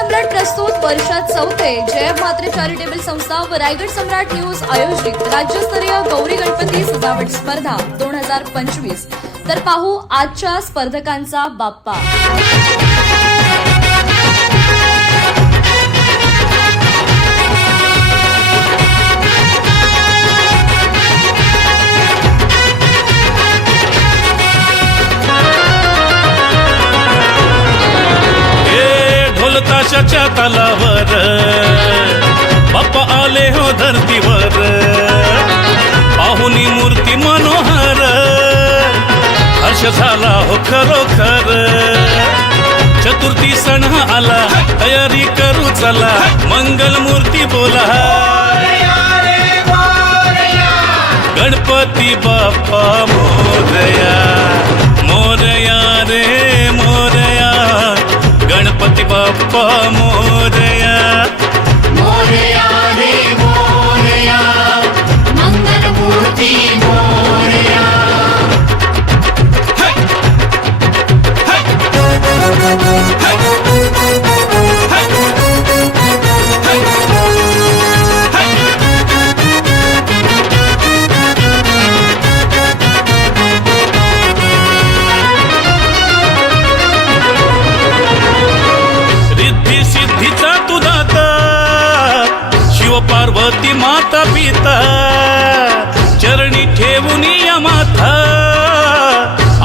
सम्राट प्रस्तुत वर्षात चौथे जय मात्रे चॅरिटेबल संस्था व रायगड सम्राट न्यूज आयोजित राज्यस्तरीय गौरी गणपती सजावट स्पर्धा 2025। तर पाहू आजच्या स्पर्धकांचा बाप्पा। ताशाच्या तालावर बाप्पा आले हो धरतीवर, पाहुनी मूर्ती मनोहर, हर्ष झाला हो खरोखर। चतुर्थी सण आला, तयारी करू चला, मंगल मूर्ती बोला, गणपती बाप्पा मोरया, मोरया रे मोरया, गणपती बाप्पा मोरया, मोरया रे मोरया, मंगल मूर्ती मोरया। सिद्धीचा तू दाता, शिव पार्वती माता पिता, चरणी ठेवून या माथा,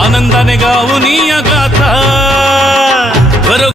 आनंदाने गाऊन या गाथा।